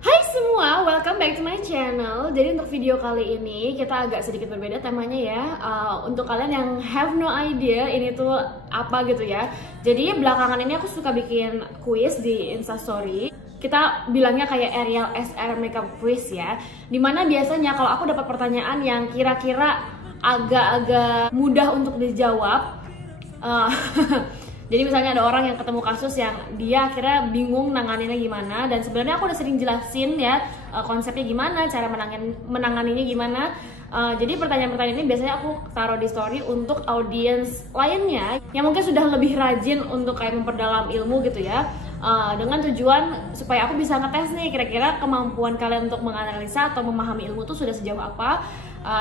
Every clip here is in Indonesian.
Hai semua, welcome back to my channel. Jadi untuk video kali ini kita agak sedikit berbeda temanya ya. Untuk kalian yang have no idea ini tuh apa gitu ya. Jadi belakangan ini aku suka bikin quiz di Instastory. Kita bilangnya kayak Ariel SR Makeup Quiz ya. Dimana biasanya kalau aku dapat pertanyaan yang kira-kira agak-agak mudah untuk dijawab. Jadi misalnya ada orang yang ketemu kasus yang dia akhirnya bingung nanganinnya gimana, dan sebenarnya aku udah sering jelasin ya konsepnya gimana, cara menanganinya gimana. Jadi pertanyaan-pertanyaan ini biasanya aku taruh di story untuk audiens lainnya yang mungkin sudah lebih rajin untuk kayak memperdalam ilmu gitu ya. Dengan tujuan supaya aku bisa ngetes nih kira-kira kemampuan kalian untuk menganalisa atau memahami ilmu itu sudah sejauh apa.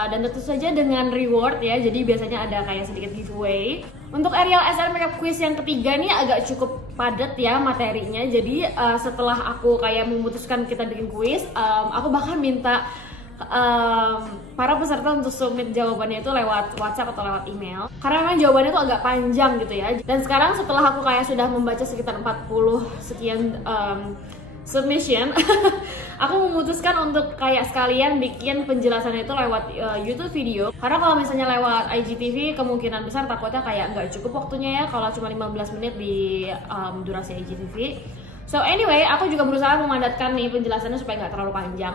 Dan tentu saja dengan reward ya, jadi biasanya ada kayak sedikit giveaway. Untuk Ariel SR Makeup Quiz yang ketiga nih agak cukup padat ya materinya. Jadi setelah aku kayak memutuskan kita bikin quiz, aku bahkan minta para peserta untuk submit jawabannya itu lewat WhatsApp atau lewat email, karena memang jawabannya itu agak panjang gitu ya. Dan sekarang setelah aku kayak sudah membaca sekitar 40 sekian submission, aku memutuskan untuk kayak sekalian bikin penjelasannya itu lewat YouTube video. Karena kalau misalnya lewat IGTV kemungkinan besar takutnya kayak nggak cukup waktunya ya kalau cuma 15 menit di durasi IGTV. So anyway, aku juga berusaha memadatkan nih penjelasannya supaya nggak terlalu panjang.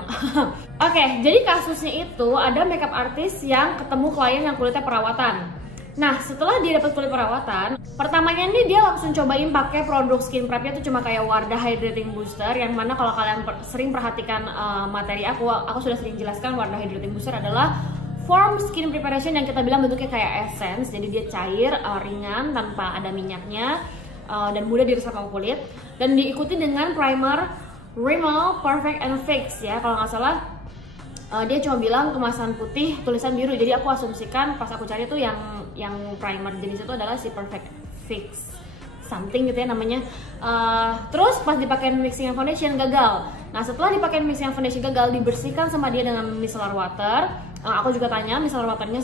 Oke, jadi kasusnya itu ada makeup artist yang ketemu klien yang kulitnya perawatan. Nah, setelah dia dapat kulit perawatan, pertamanya nih dia langsung cobain pakai produk skin prepnya tuh cuma kayak Wardah Hydrating Booster, yang mana kalau kalian sering perhatikan materi aku sudah sering jelaskan Wardah Hydrating Booster adalah form skin preparation yang kita bilang bentuknya kayak essence, jadi dia cair, ringan, tanpa ada minyaknya, dan mudah diresap sama kulit, dan diikuti dengan primer Rimmel Perfect and Fix ya, kalau nggak salah. Dia cuma bilang kemasan putih tulisan biru, jadi aku asumsikan pas aku cari tuh yang primer jenis itu adalah si Perfect Fix something gitu ya namanya. Terus pas dipakai mixing foundation gagal. Nah setelah dipakai mixing foundation gagal, dibersihkan sama dia dengan micellar water. Aku juga tanya micellar waternya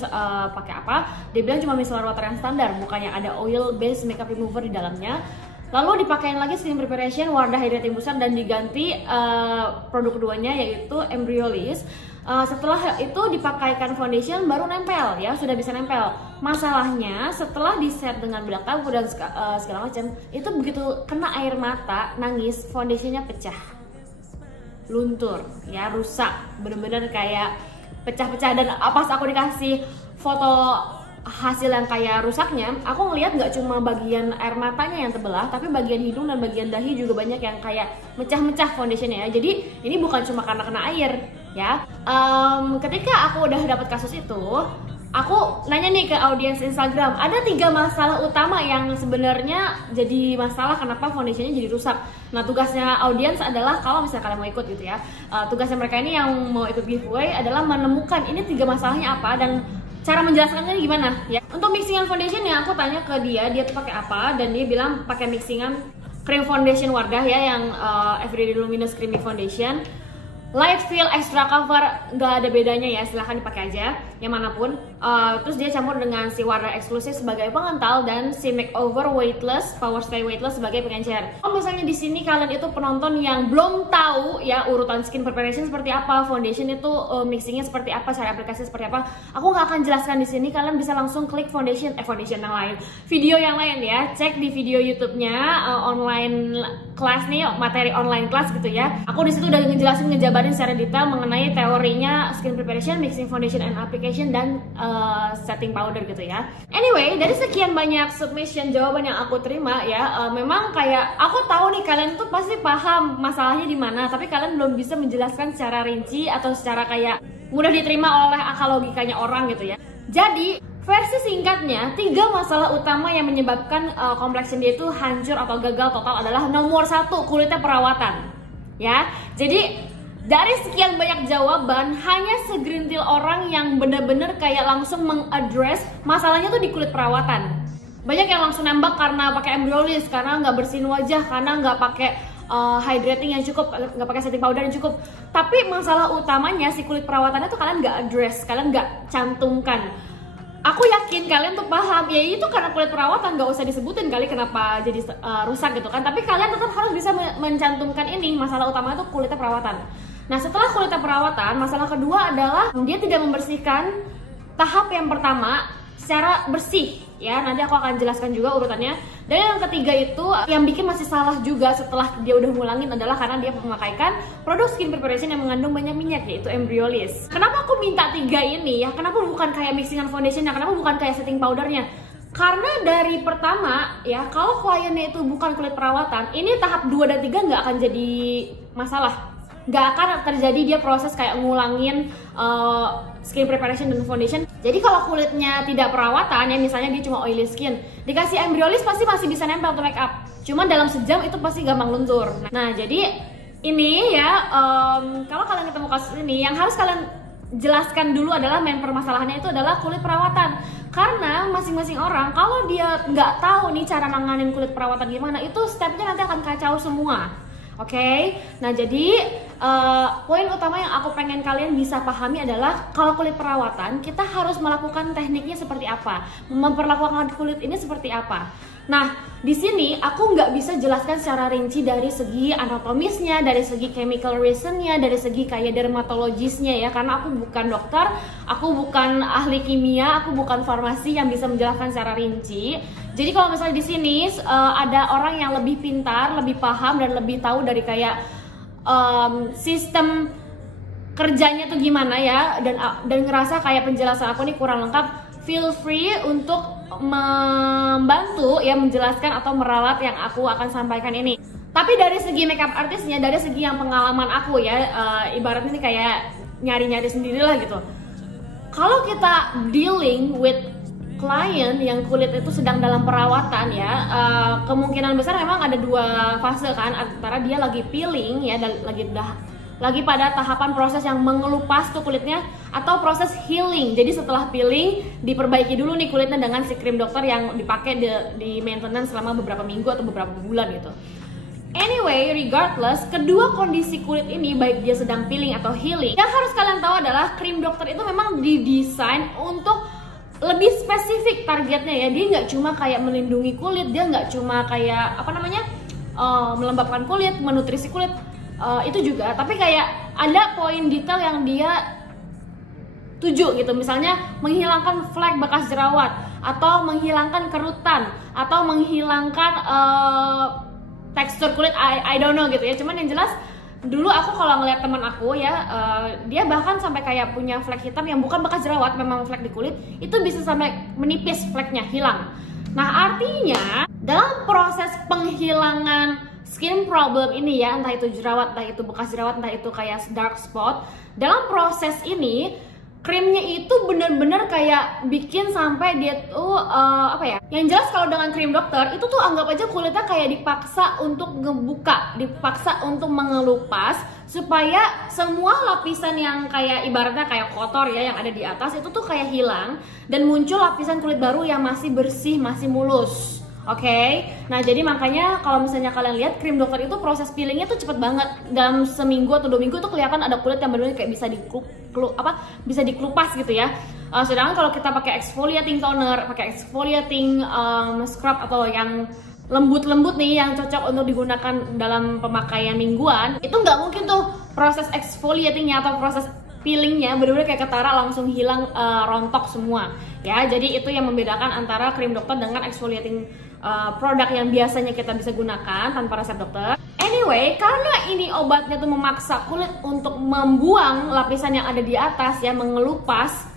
pakai apa. Dia bilang cuma micellar water yang standar, bukannya ada oil based makeup remover di dalamnya. Lalu dipakein lagi skin preparation Wardah Hydrating Booster dan diganti produk keduanya yaitu Embryolisse. Setelah itu dipakaikan foundation baru nempel ya, sudah bisa nempel. Masalahnya setelah di set dengan bedak tabu dan segala macam, itu begitu kena air mata, nangis, foundationnya pecah, luntur ya, rusak, bener-bener kayak pecah-pecah. Dan pas aku dikasih foto hasil yang kayak rusaknya, aku ngeliat nggak cuma bagian air matanya yang terbelah, tapi bagian hidung dan bagian dahi juga banyak yang kayak mecah-mecah foundationnya ya. Jadi ini bukan cuma karena kena air ya. Ketika aku udah dapat kasus itu, aku nanya nih ke audiens Instagram, ada 3 masalah utama yang sebenarnya jadi masalah kenapa foundationnya jadi rusak. Nah tugasnya audiens adalah, kalau misalnya kalian mau ikut gitu ya, tugasnya mereka ini yang mau ikut giveaway adalah menemukan ini 3 masalahnya apa dan cara menjelaskannya gimana ya. Untuk mixingan foundation ya, aku tanya ke dia tuh pakai apa, dan dia bilang pakai mixingan cream foundation Wardah ya, yang Everyday Luminous Creamy Foundation. Light Feel Extra Cover nggak ada bedanya ya, silahkan dipakai aja yang manapun. Terus dia campur dengan si Wardah eksklusif sebagai pengental dan si Makeover Weightless Power Stay Weightless sebagai pengencer. Kalau misalnya di sini kalian itu penonton yang belum tahu ya urutan skin preparation seperti apa, foundation itu mixingnya seperti apa, cara aplikasi seperti apa, aku nggak akan jelaskan di sini. Kalian bisa langsung klik foundation yang lain, video yang lain ya. Cek di video YouTube-nya online kelas nih, materi online kelas gitu ya. Aku di situ udah ngejelasin, ngejabarin secara detail mengenai teorinya skin preparation, mixing foundation and application, dan setting powder gitu ya. Anyway, dari sekian banyak submission jawaban yang aku terima ya, memang kayak aku tahu nih kalian tuh pasti paham masalahnya di mana, tapi kalian belum bisa menjelaskan secara rinci atau secara kayak mudah diterima oleh akal logikanya orang gitu ya. Jadi versi singkatnya, 3 masalah utama yang menyebabkan complexion dia itu hancur atau gagal total adalah nomor 1, kulitnya perawatan ya. Jadi dari sekian banyak jawaban, hanya segerintil orang yang bener-bener kayak langsung mengadres masalahnya tuh di kulit perawatan. Banyak yang langsung nembak karena pakai Embryolisse, karena nggak bersihin wajah, karena nggak pakai hydrating yang cukup, nggak pakai setting powder yang cukup. Tapi masalah utamanya si kulit perawatannya tuh kalian nggak address, kalian nggak cantumkan. Aku yakin kalian tuh paham, ya itu karena kulit perawatan, nggak usah disebutin kali kenapa jadi rusak gitu kan. Tapi kalian tetap harus bisa mencantumkan ini, masalah utama itu kulitnya perawatan. Nah setelah kulitnya perawatan, masalah kedua adalah dia tidak membersihkan tahap yang pertama secara bersih ya. Nanti aku akan jelaskan juga urutannya. Dan yang ketiga itu yang bikin masih salah juga setelah dia udah ngulangin adalah karena dia memakaikan produk skin preparation yang mengandung banyak minyak, yaitu Embryolisse. Kenapa aku minta 3 ini ya? Kenapa bukan kayak mixingan foundationnya? Kenapa bukan kayak setting powdernya? Karena dari pertama ya, kalau kliennya itu bukan kulit perawatan, ini tahap 2 dan 3 nggak akan jadi masalah. Nggak akan terjadi dia proses kayak ngulangin skin preparation dan foundation. Jadi kalau kulitnya tidak perawatan ya, misalnya dia cuma oily skin, dikasih Embryolisse pasti masih bisa nempel ke make up. Cuma dalam sejam itu pasti gampang luntur. Nah jadi ini ya, kalau kalian ketemu kasus ini, yang harus kalian jelaskan dulu adalah main permasalahannya itu adalah kulit perawatan. Karena masing-masing orang kalau dia nggak tahu nih cara nanganin kulit perawatan gimana, itu stepnya nanti akan kacau semua. Oke, nah jadi poin utama yang aku pengen kalian bisa pahami adalah kalau kulit perawatan kita harus melakukan tekniknya seperti apa, memperlakukan kulit ini seperti apa. Nah di sini aku nggak bisa jelaskan secara rinci dari segi anatomisnya, dari segi chemical reasonnya, dari segi kayak dermatologisnya ya, karena aku bukan dokter, aku bukan ahli kimia, aku bukan farmasi yang bisa menjelaskan secara rinci. Jadi kalau misalnya di sini ada orang yang lebih pintar, lebih paham dan lebih tahu dari kayak sistem kerjanya tuh gimana ya, dan ngerasa kayak penjelasan aku nih kurang lengkap, feel free untuk membantu ya menjelaskan atau meralat yang aku akan sampaikan ini. Tapi dari segi makeup artisnya, dari segi yang pengalaman aku ya, ibaratnya ini kayak nyari-nyari sendirilah gitu. Kalau kita dealing with klien yang kulit itu sedang dalam perawatan ya, kemungkinan besar memang ada 2 fase kan, antara dia lagi peeling ya, dan lagi pada tahapan proses yang mengelupas tuh kulitnya, atau proses healing. Jadi setelah peeling diperbaiki dulu nih kulitnya dengan si krim dokter yang dipakai di maintenance selama beberapa minggu atau beberapa bulan gitu. Anyway, regardless, kedua kondisi kulit ini, baik dia sedang peeling atau healing, yang harus kalian tahu adalah krim dokter itu memang didesain untuk lebih spesifik targetnya ya. Dia nggak cuma kayak melindungi kulit, dia nggak cuma kayak apa namanya melembabkan kulit, menutrisi kulit, itu juga, tapi kayak ada poin detail yang dia tuju gitu. Misalnya menghilangkan flek bekas jerawat, atau menghilangkan kerutan, atau menghilangkan tekstur kulit, I don't know gitu ya. Cuman yang jelas dulu aku kalau ngeliat teman aku ya, dia bahkan sampai kayak punya flek hitam yang bukan bekas jerawat, memang flek di kulit, itu bisa sampai menipis fleknya, hilang. Nah artinya dalam proses penghilangan skin problem ini ya, entah itu jerawat, entah itu bekas jerawat, entah itu kayak dark spot, dalam proses ini krimnya itu bener-bener kayak bikin sampai dia tuh apa ya, yang jelas kalau dengan krim dokter itu tuh anggap aja kulitnya kayak dipaksa untuk ngebuka, dipaksa untuk mengelupas supaya semua lapisan yang kayak ibaratnya kayak kotor ya yang ada di atas itu tuh kayak hilang, dan muncul lapisan kulit baru yang masih bersih, masih mulus. Oke, nah jadi makanya kalau misalnya kalian lihat krim dokter itu proses peelingnya tuh cepet banget, dalam seminggu atau 2 minggu tuh kelihatan ada kulit yang benar-benar kayak bisa bisa dikelupas gitu ya. Sedangkan kalau kita pakai exfoliating toner, pakai exfoliating scrub atau yang lembut-lembut nih yang cocok untuk digunakan dalam pemakaian mingguan, itu nggak mungkin tuh proses exfoliatingnya atau proses peelingnya bener-bener kayak ketara langsung hilang, rontok semua ya. Jadi itu yang membedakan antara krim dokter dengan exfoliating produk yang biasanya kita bisa gunakan tanpa resep dokter. Anyway, karena ini obatnya tuh memaksa kulit untuk membuang lapisan yang ada di atas ya, mengelupas,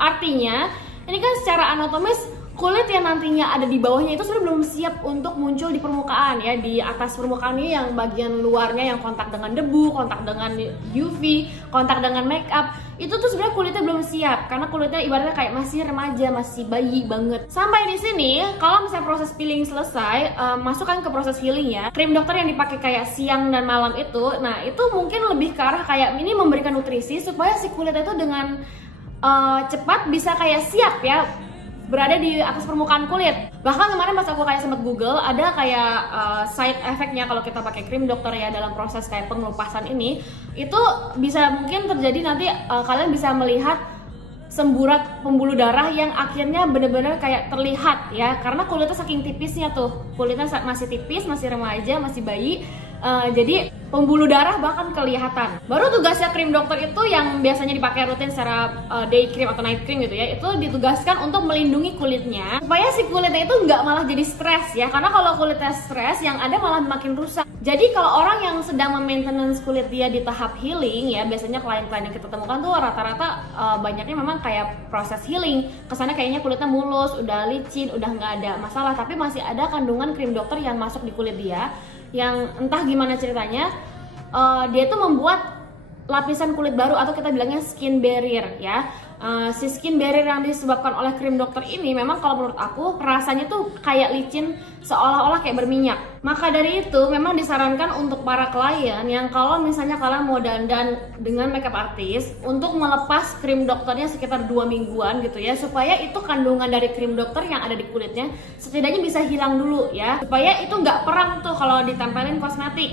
artinya ini kan secara anatomis kulit yang nantinya ada di bawahnya itu sebenarnya belum siap untuk muncul di permukaan ya. Di atas permukaan ini yang bagian luarnya yang kontak dengan debu, kontak dengan UV, kontak dengan make up, itu tuh sebenarnya kulitnya belum siap karena kulitnya ibaratnya kayak masih remaja, masih bayi banget. Sampai di sini kalau misalnya proses peeling selesai, masukkan ke proses healing ya. Krim dokter yang dipakai kayak siang dan malam itu, nah itu mungkin lebih ke arah kayak ini memberikan nutrisi supaya si kulitnya itu dengan cepat bisa kayak siap ya berada di atas permukaan kulit. Bahkan kemarin pas aku kayak sempet Google, ada kayak side effectnya kalau kita pakai krim dokter ya dalam proses kayak pengelupasan ini, itu bisa mungkin terjadi nanti kalian bisa melihat semburat pembuluh darah yang akhirnya bener-bener kayak terlihat ya, karena kulitnya saking tipisnya tuh, kulitnya masih tipis, masih remaja, masih bayi. Jadi pembuluh darah bahkan kelihatan. Baru tugasnya krim dokter itu yang biasanya dipakai rutin secara day cream atau night cream gitu ya, itu ditugaskan untuk melindungi kulitnya supaya si kulitnya itu nggak malah jadi stres ya, karena kalau kulitnya stres yang ada malah makin rusak. Jadi kalau orang yang sedang maintenance kulit dia di tahap healing ya, biasanya klien-klien yang kita temukan tuh rata-rata banyaknya memang kayak proses healing, kesannya kayaknya kulitnya mulus, udah licin, udah nggak ada masalah, tapi masih ada kandungan krim dokter yang masuk di kulit dia yang entah gimana ceritanya, dia tuh membuat lapisan kulit baru atau kita bilangnya skin barrier ya. Si skin barrier yang disebabkan oleh krim dokter ini memang kalau menurut aku rasanya tuh kayak licin, seolah-olah kayak berminyak. Maka dari itu memang disarankan untuk para klien yang kalau misalnya kalian mau dandan dengan makeup artist untuk melepas krim dokternya sekitar 2 mingguan gitu ya, supaya itu kandungan dari krim dokter yang ada di kulitnya setidaknya bisa hilang dulu ya, supaya itu nggak perang tuh kalau ditempelin kosmetik.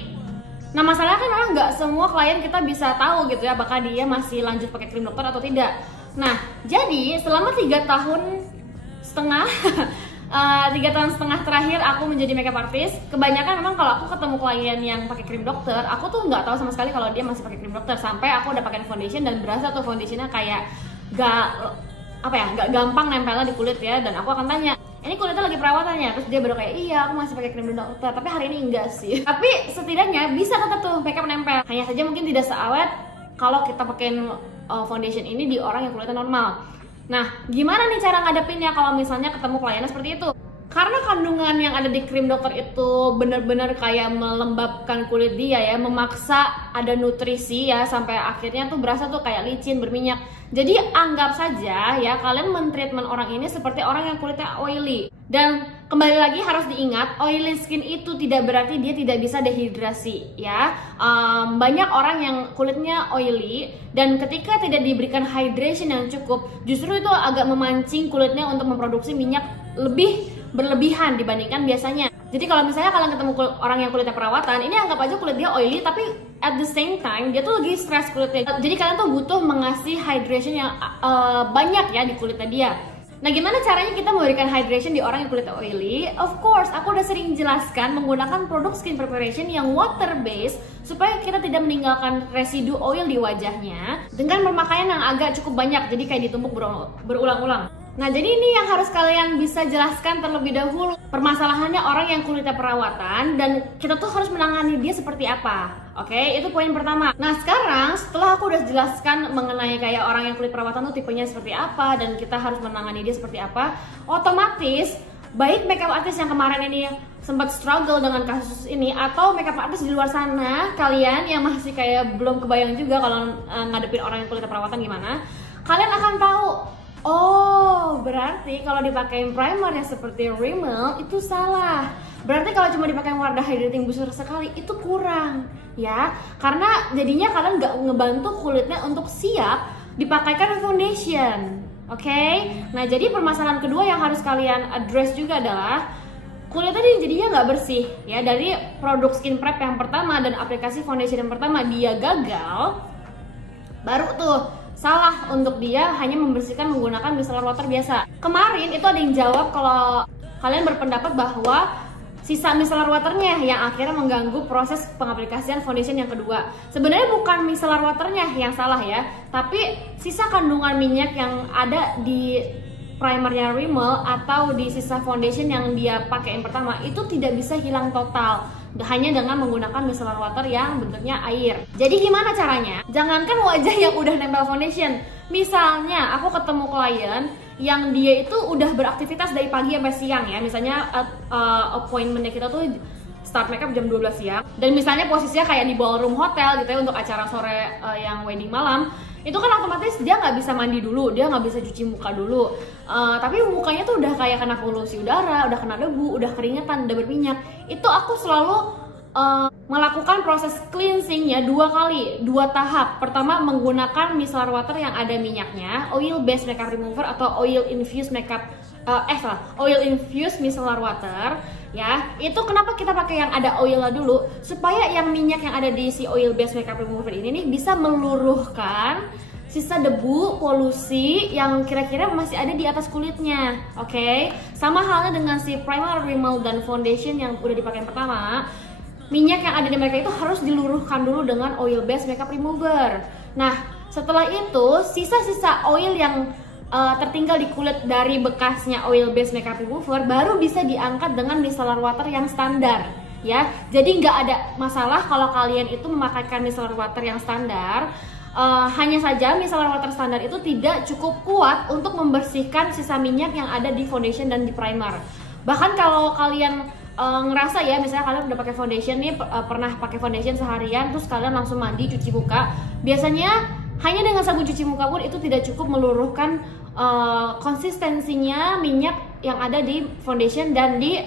Nah masalahnya kan memang nggak semua klien kita bisa tahu gitu ya apakah dia masih lanjut pakai krim dokter atau tidak. Nah jadi selama 3 tahun setengah 3 tahun setengah terakhir aku menjadi makeup artist, kebanyakan memang kalau aku ketemu klien yang pakai krim dokter, aku tuh nggak tahu sama sekali kalau dia masih pakai krim dokter, sampai aku udah pakai foundation dan berasa tuh foundationnya kayak nggak gampang nempelnya di kulit ya, dan aku akan tanya, ini kulitnya lagi perawatannya, terus dia baru kayak iya aku masih pakai krim dokter, tapi hari ini enggak sih. Tapi setidaknya bisa tetap tuh makeup nempel, hanya saja mungkin tidak seawet kalau kita pakai foundation ini di orang yang kulitnya normal. Nah gimana nih cara ngadepinnya kalau misalnya ketemu kliennya seperti itu? Karena kandungan yang ada di krim dokter itu benar-benar kayak melembabkan kulit dia ya, memaksa ada nutrisi ya, sampai akhirnya tuh berasa tuh kayak licin, berminyak. Jadi anggap saja ya kalian mentreatment orang ini seperti orang yang kulitnya oily. Dan kembali lagi harus diingat, oily skin itu tidak berarti dia tidak bisa dehidrasi ya. Banyak orang yang kulitnya oily dan ketika tidak diberikan hydration yang cukup, justru itu agak memancing kulitnya untuk memproduksi minyak lebih berlebihan dibandingkan biasanya. Jadi kalau misalnya kalian ketemu orang yang kulitnya perawatan, ini anggap aja kulit dia oily tapi at the same time dia tuh lagi stress kulitnya. Jadi kalian tuh butuh mengasih hydration yang banyak ya di kulitnya dia. Nah gimana caranya kita memberikan hydration di orang yang kulitnya oily? Of course, aku udah sering jelaskan menggunakan produk skin preparation yang water based supaya kita tidak meninggalkan residu oil di wajahnya dengan pemakaian yang agak cukup banyak, jadi kayak ditumpuk berulang-ulang. Nah jadi ini yang harus kalian bisa jelaskan terlebih dahulu, permasalahannya orang yang kulitnya perawatan dan kita tuh harus menangani dia seperti apa. Oke, itu poin pertama. Nah sekarang setelah aku udah jelaskan mengenai kayak orang yang kulit perawatan tuh tipenya seperti apa dan kita harus menangani dia seperti apa, otomatis baik makeup artist yang kemarin ini sempat struggle dengan kasus ini atau makeup artist di luar sana, kalian yang masih kayak belum kebayang juga kalau ngadepin orang yang kulitnya perawatan gimana, kalian akan tahu, oh berarti kalau dipakai primer yang seperti Rimmel itu salah. Berarti kalau cuma dipakai wadah hydrating booster sekali itu kurang ya, karena jadinya kalian nggak ngebantu kulitnya untuk siap dipakaikan foundation. Oke, nah jadi permasalahan kedua yang harus kalian address juga adalah kulitnya jadinya nggak bersih ya. Dari produk skin prep yang pertama dan aplikasi foundation yang pertama dia gagal, baru tuh salah untuk dia hanya membersihkan menggunakan micellar water biasa. Kemarin itu ada yang jawab kalau kalian berpendapat bahwa sisa micellar waternya yang akhirnya mengganggu proses pengaplikasian foundation yang kedua. Sebenarnya bukan micellar waternya yang salah ya, tapi sisa kandungan minyak yang ada di primernya Rimmel atau di sisa foundation yang dia pakai yang pertama itu tidak bisa hilang total hanya dengan menggunakan micellar water yang bentuknya air. Jadi gimana caranya? Jangankan wajah yang udah nempel foundation, misalnya aku ketemu klien yang dia itu udah beraktivitas dari pagi sampai siang ya, misalnya appointmentnya kita tuh start makeup jam 12 siang dan misalnya posisinya kayak di ballroom hotel gitu ya untuk acara sore yang wedding malam, itu kan otomatis dia nggak bisa mandi dulu, dia nggak bisa cuci muka dulu, tapi mukanya tuh udah kayak kena polusi udara, udah kena debu, udah keringetan, udah berminyak. Itu aku selalu melakukan proses cleansingnya 2 kali, 2 tahap. Pertama menggunakan micellar water yang ada minyaknya, oil based makeup remover atau oil infused makeup oil infused micellar water ya. Itu kenapa kita pakai yang ada oilnya dulu, supaya yang minyak yang ada di si oil based makeup remover ini nih bisa meluruhkan sisa debu, polusi yang kira-kira masih ada di atas kulitnya. Oke, sama halnya dengan si primer, rímel, dan foundation yang udah dipakai yang pertama. Minyak yang ada di mereka itu harus diluruhkan dulu dengan oil based makeup remover. Nah, setelah itu sisa-sisa oil yang tertinggal di kulit dari bekasnya oil based makeup remover baru bisa diangkat dengan micellar water yang standar. Ya, jadi nggak ada masalah kalau kalian itu memakaikan micellar water yang standar. Hanya saja micellar water standar itu tidak cukup kuat untuk membersihkan sisa minyak yang ada di foundation dan di primer. Bahkan kalau kalian ngerasa ya, misalnya kalian udah pakai foundation nih, pernah pakai foundation seharian, terus kalian langsung mandi, cuci muka, biasanya hanya dengan sabun cuci muka pun itu tidak cukup meluruhkan konsistensinya minyak yang ada di foundation dan di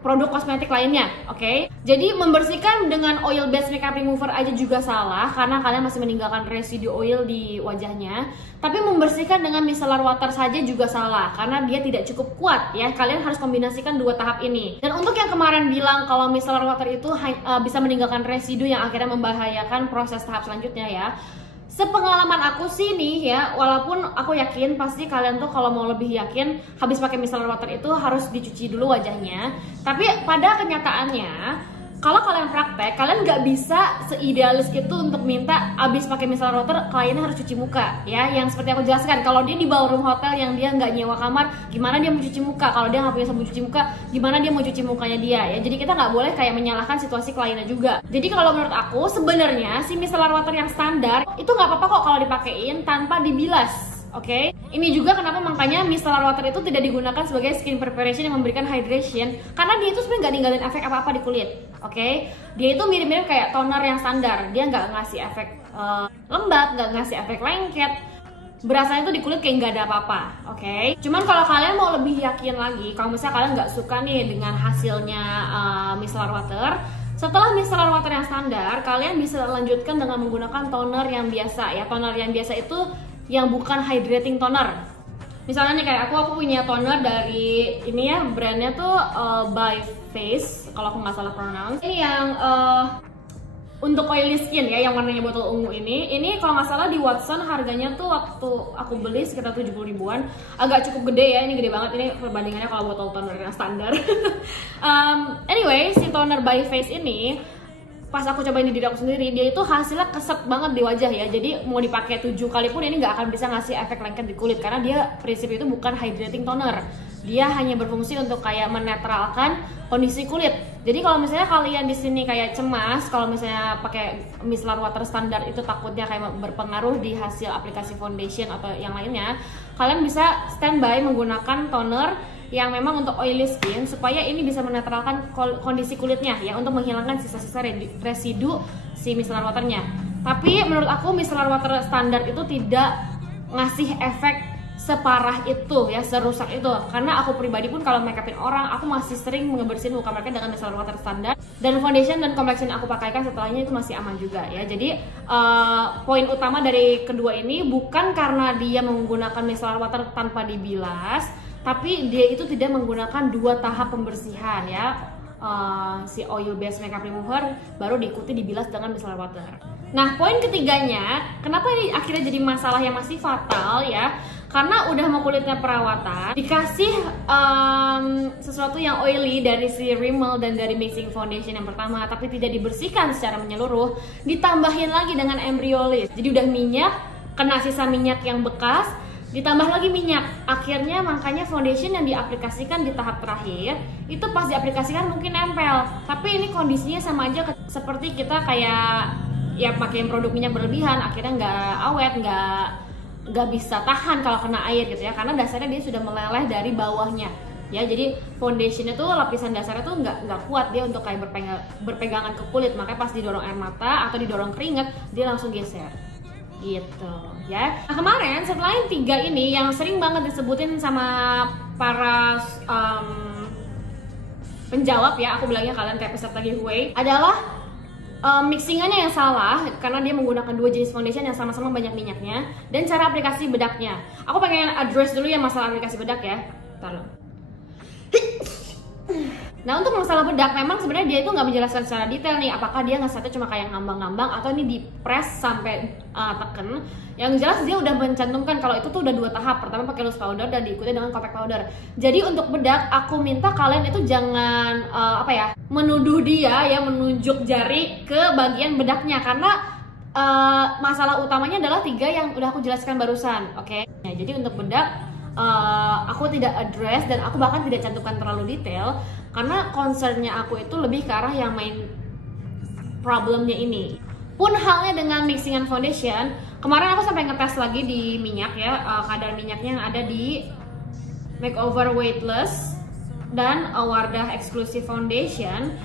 produk kosmetik lainnya, oke? Jadi membersihkan dengan oil based makeup remover aja juga salah karena kalian masih meninggalkan residu oil di wajahnya. Tapi membersihkan dengan micellar water saja juga salah karena dia tidak cukup kuat ya. Kalian harus kombinasikan dua tahap ini. Dan untuk yang kemarin bilang kalau micellar water itu bisa meninggalkan residu yang akhirnya membahayakan proses tahap selanjutnya ya. Sepengalaman aku sih nih ya, walaupun aku yakin pasti kalian tuh kalau mau lebih yakin habis pakai micellar water itu harus dicuci dulu wajahnya. Tapi pada kenyataannya kalau kalian praktek, kalian nggak bisa seidealis itu untuk minta abis pakai micellar water kliennya harus cuci muka ya. Yang seperti aku jelaskan, kalau dia di ballroom hotel yang dia nggak nyewa kamar, gimana dia mau cuci muka? Kalau dia nggak punya sabun cuci muka, gimana dia mau cuci mukanya dia ya? Jadi kita nggak boleh kayak menyalahkan situasi kliennya juga. Jadi kalau menurut aku sebenarnya si micellar water yang standar itu nggak apa-apa kok kalau dipakein tanpa dibilas. Oke, ini juga kenapa makanya micellar water itu tidak digunakan sebagai skin preparation yang memberikan hydration karena dia itu sebenarnya nggak ninggalin efek apa-apa di kulit. Oke, dia itu mirip-mirip kayak toner yang standar, dia nggak ngasih efek lembab, nggak ngasih efek lengket, berasanya tuh di kulit kayak nggak ada apa-apa. Oke, cuman kalau kalian mau lebih yakin lagi, kalau misalnya kalian nggak suka nih dengan hasilnya micellar water, setelah micellar water yang standar, kalian bisa lanjutkan dengan menggunakan toner yang biasa ya. Toner yang biasa itu yang bukan hydrating toner. Misalnya nih kayak aku punya toner dari ini ya, brandnya tuh By Face kalau aku nggak salah pronounce. Ini yang untuk oily skin ya, yang warnanya botol ungu ini kalau nggak salah di Watson harganya tuh waktu aku beli sekitar 70 ribuan. Agak cukup gede ya, ini gede banget ini perbandingannya kalau botol toner yang standar. Anyway, si toner By Face ini pas aku cobain di diri aku sendiri, dia itu hasilnya keset banget di wajah ya. Jadi mau dipakai 7 kali pun ini nggak akan bisa ngasih efek lengket di kulit karena dia prinsip itu bukan hydrating toner. Dia hanya berfungsi untuk kayak menetralkan kondisi kulit. Jadi kalau misalnya kalian di sini kayak cemas kalau misalnya pakai micellar water standar itu takutnya kayak berpengaruh di hasil aplikasi foundation atau yang lainnya, kalian bisa standby menggunakan toner yang memang untuk oily skin supaya ini bisa menetralkan kondisi kulitnya ya, untuk menghilangkan sisa-sisa residu si micellar waternya. Tapi menurut aku micellar water standar itu tidak ngasih efek separah itu ya, serusak itu. Karena aku pribadi pun kalau make upin orang, aku masih sering ngebersihin muka mereka dengan micellar water standar, dan foundation dan complexion aku pakaikan setelahnya itu masih aman juga ya. Jadi poin utama dari kedua ini bukan karena dia menggunakan micellar water tanpa dibilas, tapi dia itu tidak menggunakan 2 tahap pembersihan ya. Si oil based makeup remover baru diikuti dibilas dengan micellar water. Nah, poin ketiganya, kenapa ini akhirnya jadi masalah yang masih fatal ya? Karena udah mau kulitnya perawatan, dikasih sesuatu yang oily dari si rímel dan dari mixing foundation yang pertama, tapi tidak dibersihkan secara menyeluruh, ditambahin lagi dengan embryolis. Jadi udah minyak, kena sisa minyak yang bekas, ditambah lagi minyak. Akhirnya makanya foundation yang diaplikasikan di tahap terakhir itu pas diaplikasikan mungkin nempel, tapi ini kondisinya sama aja seperti kita kayak ya pakai produk minyak berlebihan, akhirnya nggak awet, nggak bisa tahan kalau kena air gitu ya, karena dasarnya dia sudah meleleh dari bawahnya ya. Jadi foundationnya tuh lapisan dasarnya tuh nggak kuat dia untuk kayak berpegangan ke kulit, makanya pas didorong air mata atau didorong keringat dia langsung geser gitu ya. Nah, kemarin setelah yang 3 ini yang sering banget disebutin sama para penjawab ya, aku bilangnya kalian kayak peserta giveaway, adalah mixingannya yang salah karena dia menggunakan 2 jenis foundation yang sama-sama banyak minyaknya, dan cara aplikasi bedaknya. Aku pengen address dulu ya masalah aplikasi bedak ya. Bentar loh. Nah untuk masalah bedak, memang sebenarnya dia itu nggak menjelaskan secara detail nih apakah dia ngesetnya cuma kayak ngambang-ngambang atau ini di press sampai teken. Yang jelas dia udah mencantumkan kalau itu tuh udah 2 tahap. Pertama pakai loose powder dan diikuti dengan compact powder. Jadi untuk bedak aku minta kalian itu jangan menuduh dia ya, menunjuk jari ke bagian bedaknya, karena masalah utamanya adalah 3 yang udah aku jelaskan barusan. Oke. Ya, jadi untuk bedak aku tidak address dan aku bahkan tidak cantumkan terlalu detail karena concernnya aku itu lebih ke arah yang main problemnya ini. Pun halnya dengan mixingan foundation, kemarin aku sampai ngetes lagi di minyak ya, kadar minyaknya yang ada di Makeover Weightless dan Wardah Exclusive Foundation.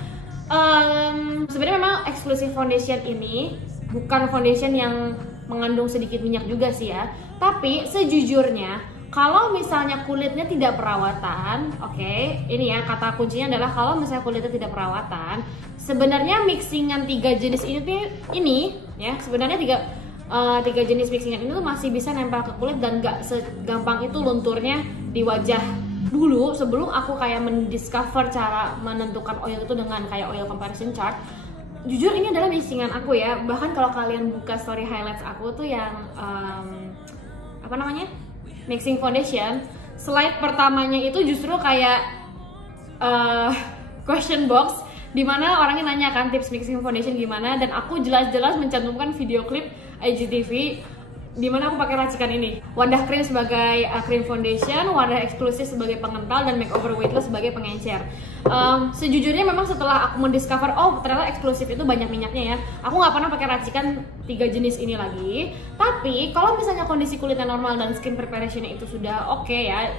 Sebenarnya memang Exclusive Foundation ini bukan foundation yang mengandung sedikit minyak juga sih ya, tapi sejujurnya kalau misalnya kulitnya tidak perawatan, ini ya kata kuncinya adalah kalau misalnya kulitnya tidak perawatan, sebenarnya mixingan 3 jenis ini ya, sebenarnya tiga jenis mixingan ini tuh masih bisa nempel ke kulit dan gak segampang itu lunturnya di wajah. Dulu sebelum aku kayak mendiscover cara menentukan oil itu dengan kayak oil comparison chart, jujur ini adalah mixingan aku ya. Bahkan kalau kalian buka story highlights aku tuh yang mixing foundation, slide pertamanya itu justru kayak question box dimana orangnya nanya kan tips mixing foundation gimana, dan aku jelas-jelas mencantumkan video klip IGTV dimana aku pakai racikan ini. Wardah Cream sebagai cream foundation, Wardah Eksklusif sebagai pengental, dan Makeover Weightless sebagai pengencer. Sejujurnya memang setelah aku mendiscover ternyata eksklusif itu banyak minyaknya ya, aku nggak pernah pakai racikan 3 jenis ini lagi. Tapi kalau misalnya kondisi kulitnya normal dan skin preparationnya itu sudah oke ya,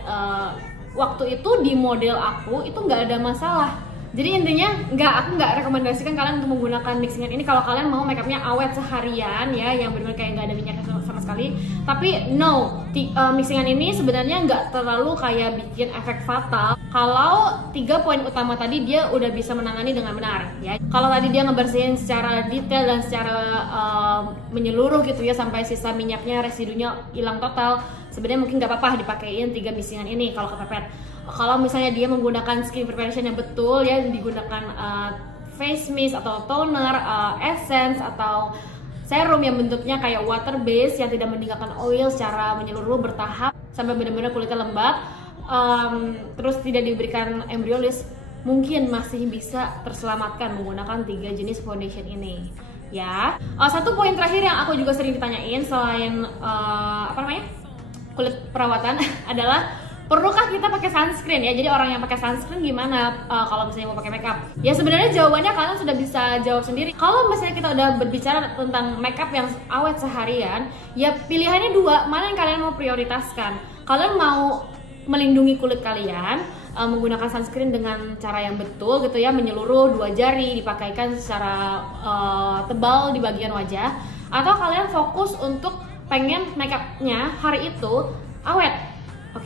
waktu itu di model aku itu nggak ada masalah. Jadi intinya aku nggak rekomendasikan kalian untuk menggunakan mixingan ini kalau kalian mau makeupnya awet seharian ya, yang benar-benar kayak nggak ada minyak sama sekali. Tapi mixingan ini sebenarnya nggak terlalu kayak bikin efek fatal kalau 3 poin utama tadi dia udah bisa menangani dengan benar ya. Kalau tadi dia ngebersihin secara detail dan secara menyeluruh gitu ya, sampai sisa minyaknya residunya hilang total, sebenarnya mungkin nggak apa-apa dipakein 3 mixingan ini kalau kepepet. Kalau misalnya dia menggunakan skin preparation yang betul ya, digunakan face mist atau toner, essence atau serum yang bentuknya kayak water base yang tidak meninggalkan oil secara menyeluruh bertahap sampai benar-benar kulitnya lembab, terus tidak diberikan embryolis, mungkin masih bisa terselamatkan menggunakan 3 jenis foundation ini ya. Satu poin terakhir yang aku juga sering ditanyain selain kulit perawatan adalah perlukah kita pakai sunscreen ya? Jadi orang yang pakai sunscreen gimana kalau misalnya mau pakai makeup? Ya sebenarnya jawabannya kalian sudah bisa jawab sendiri. Kalau misalnya kita udah berbicara tentang makeup yang awet seharian, ya pilihannya 2, mana yang kalian mau prioritaskan? Kalian mau melindungi kulit kalian menggunakan sunscreen dengan cara yang betul gitu ya, menyeluruh 2 jari, dipakaikan secara tebal di bagian wajah, atau kalian fokus untuk pengen makeupnya hari itu awet?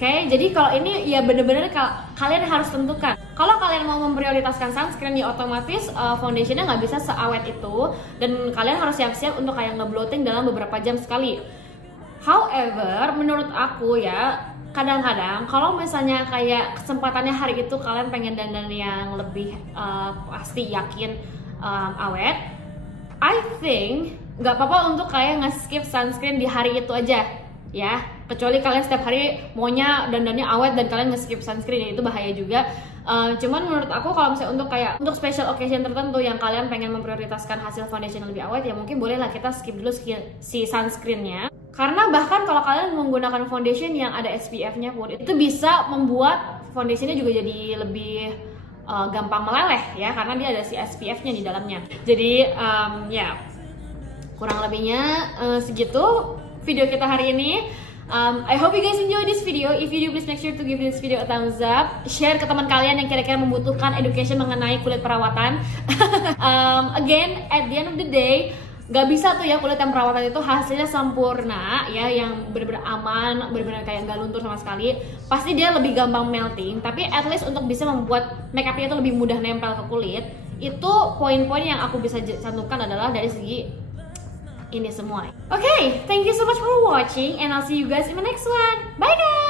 Jadi kalau ini ya bener-bener kalian harus tentukan. Kalau kalian mau memprioritaskan sunscreen ya otomatis foundationnya nggak bisa seawet itu, dan kalian harus siap-siap untuk kayak nge-bloating dalam beberapa jam sekali. However, menurut aku ya, kadang-kadang kalau misalnya kayak kesempatannya hari itu kalian pengen dandan yang lebih pasti yakin awet, I think nggak apa-apa untuk kayak nge-skip sunscreen di hari itu aja ya, kecuali kalian setiap hari maunya dandannya awet dan kalian nge-skip sunscreen, ya itu bahaya juga. Cuman menurut aku kalau misalnya untuk special occasion tertentu yang kalian pengen memprioritaskan hasil foundation yang lebih awet, ya mungkin bolehlah kita skip dulu si sunscreennya. Karena bahkan kalau kalian menggunakan foundation yang ada SPF-nya pun, itu bisa membuat foundationnya juga jadi lebih gampang meleleh ya, karena dia ada si SPF-nya di dalamnya. Jadi ya kurang lebihnya segitu video kita hari ini. I hope you guys enjoy this video. If you do, please make sure to give this video a thumbs up. Share ke teman kalian yang kira-kira membutuhkan education mengenai kulit perawatan. Again, at the end of the day, gak bisa tuh ya kulit yang perawatan itu hasilnya sempurna ya, yang benar-benar aman, benar-benar kayak gak luntur sama sekali. Pasti dia lebih gampang melting, tapi at least untuk bisa membuat makeupnya itu lebih mudah nempel ke kulit, itu poin-poin yang aku bisa cantumkan adalah dari segi ini semua. Okay, thank you so much for watching and I'll see you guys in the next one. Bye guys!